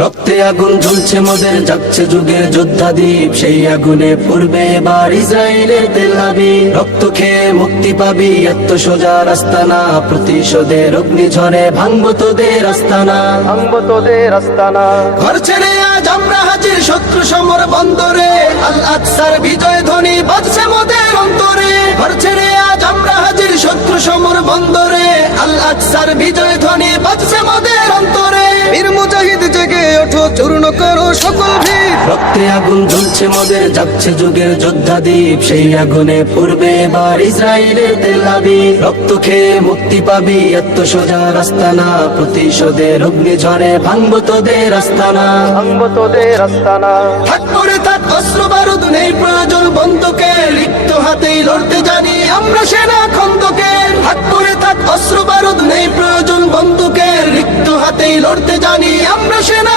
রক্তে আগুন জ্বলছে মোদের যাচ্ছে যুগের যোদ্ধা দ্বীপ সেই আগুনে পূর্বে এবার ইসরায়েলের তেলাবি রক্ত খেয়ে মুক্তি পাবি এত সোজা রাস্তা না প্রতিশোধের অগ্নি ঝরে ভাঙবো তোদের আস্তানা। ভাঙবো তোদের আস্তানা। ঘর ছেড়ে আজ আমরা হাজির শত্রু সমর বন্দরে। আল আকসার বিজয় ধ্বনি বাজছে মোদের অন্তরে। ঘর ছেড়ে আজ আমরা হাজির শত্রু সমর বন্দরে। আল আকসার বিজয় ধ্বনি বাজছে করো সকল ভিড়। রক্তে আগুন জ্বলছে মোদের যাচ্ছে যুগের যোদ্ধা দ্বীপ। সেই আগুনে পূর্বে এবার ইসরায়েলের তেলাবি রক্ত খেয়ে মুক্তি পাবি এত সোজা রাস্তা না প্রতিশোধের অগ্নি ঝরে ভাঙবো তোদের আস্তানা। ভাঙবো তোদের আস্তানা। হাত করে থাক অস্ত্র বারুদ নেই প্রয়োজন বন্ধুকে। লিপ্ত হাতেই লড়তে জানি আমরা সেনা খন্দকে। হাত করে থাক অস্ত্র বারুদ নেই প্রয়োজন বন্ধুকে। লিপ্ত হাতেই লড়তে জানি আমরা সেনা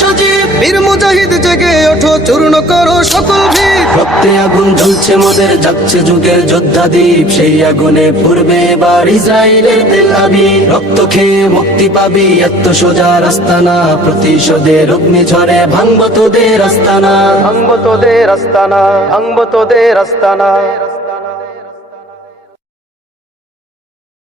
সজীব। বীর মুজাহিদ জেগে ওঠো চূর্ণ করো সকল ভিড়। রক্তে আগুন জ্বলছে মোদের যাচ্ছে যুগের যোদ্ধা দ্বীপ। সেই আগুনে পূর্বে এবার ইসরায়েলের তেলাবি রক্ত খেয়ে মুক্তি পাবি এত সোজা রাস্তা না প্রতিশোধের অগ্নি ঝরে ভাঙবো তোদের আস্তানা। ভাঙবো তোদের আস্তানা ভাঙবো তোদের আস্তানা।